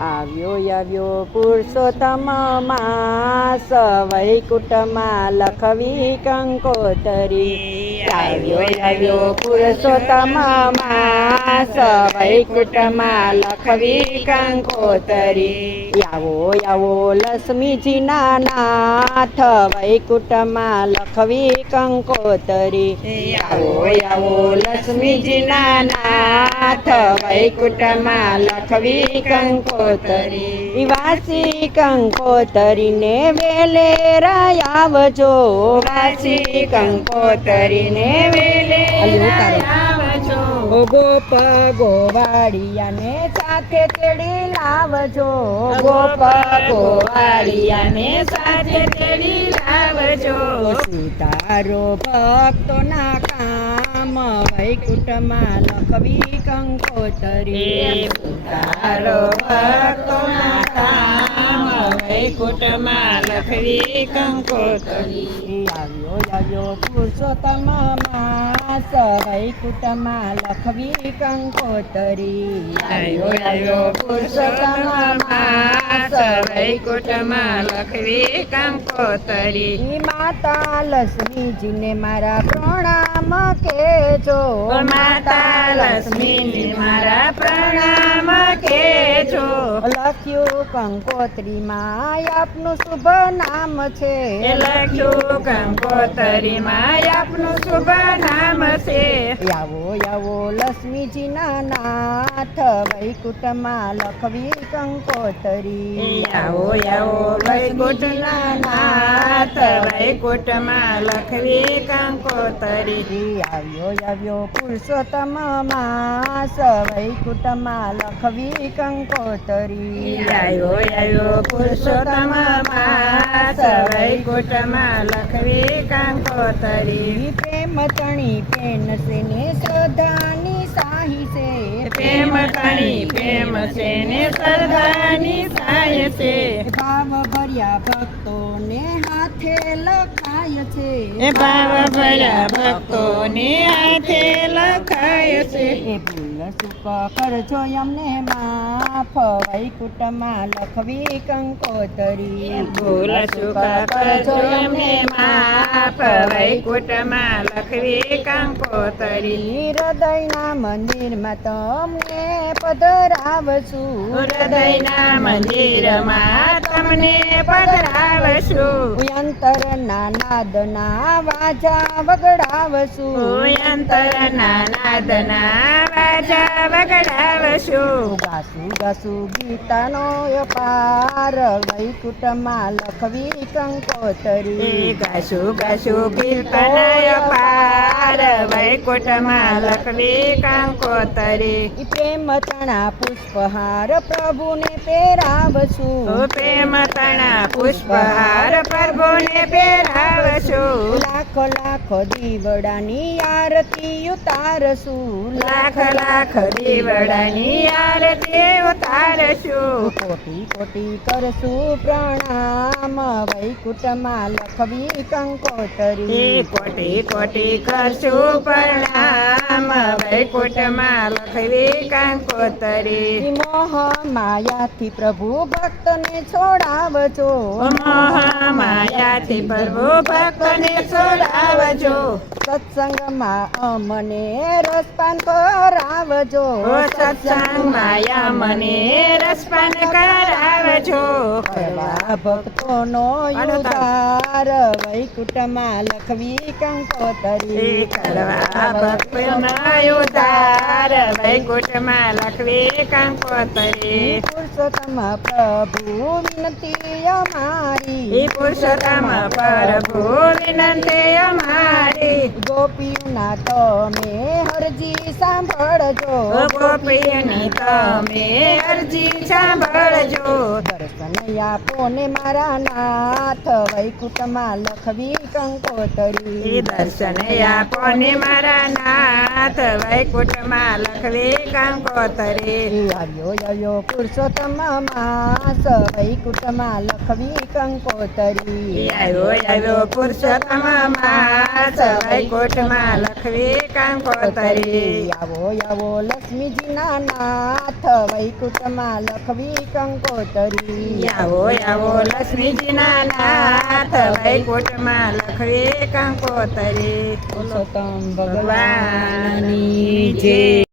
આવ્યો આવ્યો પુરુષોત્તમ માસ વૈકુંઠમાં લખવી કંકોતરી આવ્યો આવ્યો પુરુષોત્તમ માસ વૈકુંઠમાં લખવી કંકોતરી આવો આવો લક્ષ્મીજીના નાથ વૈકુંઠમાં લખવી કંકોતરી આવો આવો લક્ષ્મીજીના નાથ વૈકુંઠમાં લખવી કંકોતરી વાસી કંકોતરીને વેલેરા આવજો વાસી કંકોતરીને વેલેરા આવજો ગોપ ગોવાળિયાને સાથે તેડી લાવજો ગોપ ગોવાળિયાને સાથે તેડી લાવજો સુધારો ભક્તોના કામ વૈકુંઠમાં લખવી કંકોતરી સુધારો ભક્તોના કામ વૈકુંઠમાં લખવી કંકોતરી આવ્યો આવ્યો પુરુષોત્તમ માસ વૈકુંઠમાં લખવી કંકોતરી આવ્યો આવ્યો પુરુષોત્તમ માસ વૈકુંઠમાં લખવી કંકોતરી માતા લક્ષ્મીજીને મારા પ્રણામ કહેજો માતા લક્ષ્મીને મારા પ્રણામ કહેજો લખ્યું કંકોતરીમાં આપનું શુભ નામ છે લખ્યું કંકોતરીમાં આપનું શુભ નામ છે આવો આવો લક્ષ્મીજીના નાથ વૈકુંઠમાં લખવી કંકોતરી આવો આવો વૈકુંઠના નાથ વૈકુંઠમાં લખવી કંકોતરી આવ્યો આવ્યો પુરુષોત્તમ માસ વૈકુંઠમાં લખવી કંકોતરી આવ્યો આવ્યો પુરુષોત્તમ માસ વૈકુંઠમાં લખવી કંકોતરી પ્રેમ તણી પેન છે ને શ્રદ્ધાની સાહી છે પ્રેમ તણી પ્રેમ છે ને શ્રદ્ધાની સાહી છે ભાવ ભર્યા ભક્તોને હાથે લખાય છે ભાવ ભર્યા ભક્તોને હાથે લખાય છે ભૂલ સુખ કરજો અમને માફ વૈકુંઠમાં લખવી કંકોતરી ભૂલ સુખ કરજો અમને માફ વૈકુંઠમાં લખવી કંકોતરી હૃદયના મંદિરમાં તમને પધરાવશું હૃદયના મંદિરમાં તમને પધરાવશું અંતરના નાદના વાજા વગડાવશું અંતરના નાદના વાજા વગડાવશું ગાસું ગાસું ગીતાનો પાર વૈકુંઠમાં લખવી કંકોતરી ગાસું ગાસું ગીતાનો પાર વૈકુંઠમાં લખવી કંકોતરી પ્રેમ તણા પુષ્પહાર પ્રભુને પહેરાવશું પ્રેમ તણા પુષ્પહાર પ્રભુને પહેરાવશું લાખ લાખ દીવડાની આરતી ઉતારશું લાખ લાખ દીવડાની આરતી ઉતારશું કોટી કોટી કરશું પ્રણામ વૈકુંઠમાં લખવી કંકોતરી કોટી કોટી કરશું પ્રણામ વૈકુંઠમાં લખવી કંકોતરી મોહ માયાથી પ્રભુ ભક્તને છોડાવજો મોહ માયાથી પ્રભુ ભક્તને છોડાવજો સત્સંગમાં અમને રસપાન કરાવજો સત્સંગમાં અમને રસપાન કરાવજો કરવા ભક્તોનો ઉદ્ધાર વૈકુંઠમાં લખવી કંકોતરી કરવા ભક્તોનો ઉદ્ધાર વૈકુંઠમાં લખવી કંકોતરી પુરુષોત્તમ પ્રભુ વિનંતી અમારી પુરુષોત્તમ પ્રભુ વિનંતી અમારી ગોપીઓના તમે હરજી સાંભળજો ગોપીઓની તમે હરજી સાંભળજો દર્શન આપો ને મારા નાથ વૈકુંઠમાં લખવી કંકોતરી દર્શન આપો ને મારા નાથ વૈકુંઠમાં લખવી કંકોતરી આવ્યો આવ્યો પુરુષોત્તમ માસ વૈકુંઠમાં લખવી કંકોતરી આવ્યો આવ્યો પુરુષોત્તમ માસ વૈકુંઠમાં લખવી કંકોતરી આવો આવો લક્ષ્મીજીના નાથ વૈકુંઠમાં વૈકુંઠમાં લખવી કંકોતરી આવો આવો લક્ષ્મીજીના નાથ વૈકુંઠમાં લખવે કંકોતરી પુરુષોત્તમ ભગવાનની ભગવાનની જય. જય